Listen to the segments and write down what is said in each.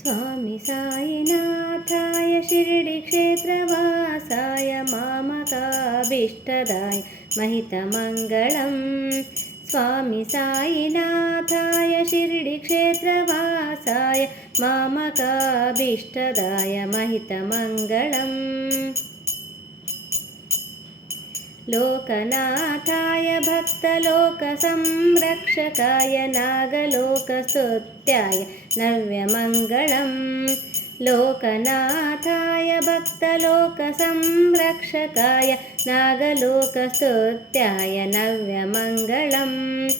स्वामी साईनाथाय शिरडिक्षेत्रवासाय मामकाभीष्टदाय महितमङ्गलम्। स्वामी साईनाथाय शिरडिक्षेत्रवासाय मामकाभीष्टदाय महितमङ्गलम्। लोकनाथाय भक्तलोकसंरक्षकाय नागलोकस्तुत्याय नव्यमङ्गलम्। लोकनाथाय भक्तलोकसंरक्षकाय नागलोकस्तुत्याय नव्यमङ्गलम्।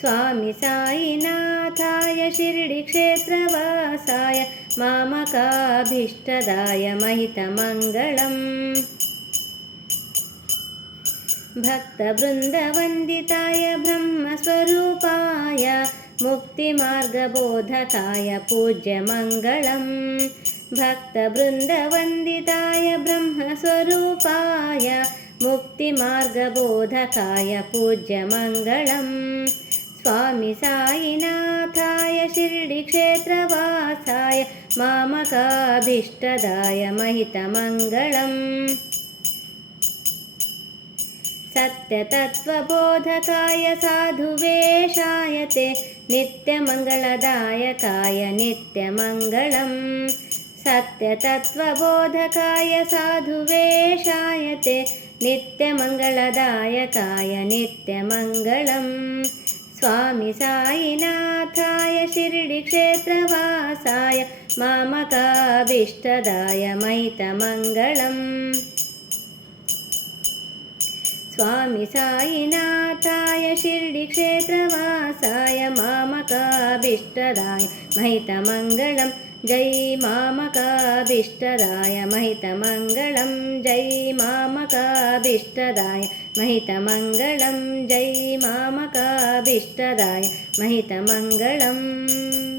स्वामी साईनाथाय शिरडिक्षेत्रवासाय मामकाभीष्टदाय महितमङ्गलम्। भक्तवृन्दवन्दिताय ब्रह्मस्वरूपाय मुक्तिमार्गबोधकाय पूज्यमङ्गलम्। भक्तवृन्दवन्दिताय ब्रह्मस्वरूपाय मुक्तिमार्गबोधकाय पूज्यमङ्गलम्। स्वामी साईनाथाय शिरडिक्षेत्रवासाय मामकाभीष्टदाय महितमङ्गलम्। सत्यतत्त्वबोधकाय साधुवेशाय ते नित्यमङ्गलदायकाय नित्यमङ्गलम्। सत्यतत्त्वबोधकाय साधुवेशाय ते नित्यमङ्गलदायकाय नित्यमङ्गलम्। स्वामी साईनाथाय शिरडिक्षेत्रवासाय मामकाभीष्टदाय महितमङ्गलम्। स्वामी साईनाथाय शिरडिक्षेत्रवासाय मामकाभीष्टदाय महितमङ्गलम्। जय मामकाभीष्टदाय महितमङ्गलम्। जय मामकाभीष्टदाय महितमङ्गलम्। जय मामकाभीष्टदाय महितमङ्गलम्।